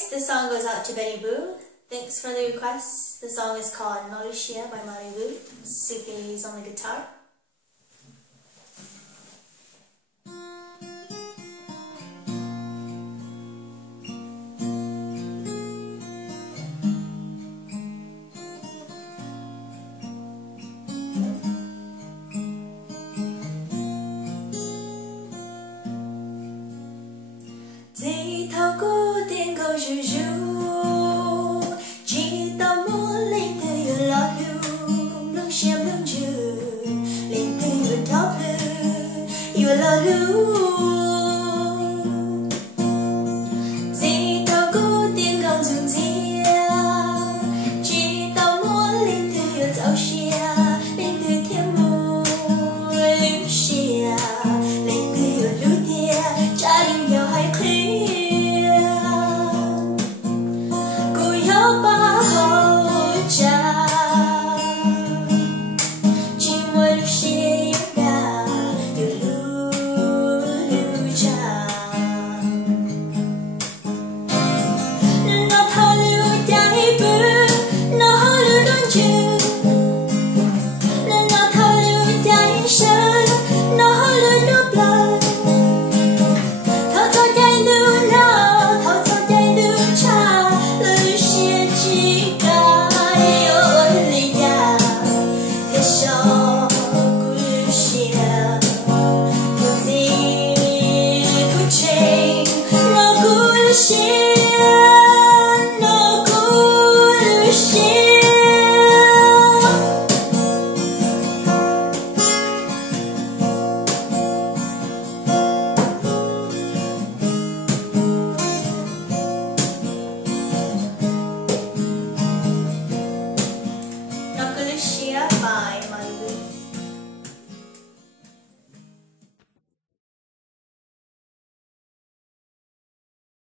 Boys, this song goes out to Betty Boo. Thanks for the request. The song is called Mauricia by Molly Boo. Suki's on the guitar. Dây thao cô tiếng câu ru ru, chỉ tao muốn lên từ lo lu, lúc xem lúc trừ, lên từ top lu, yêu lo lu.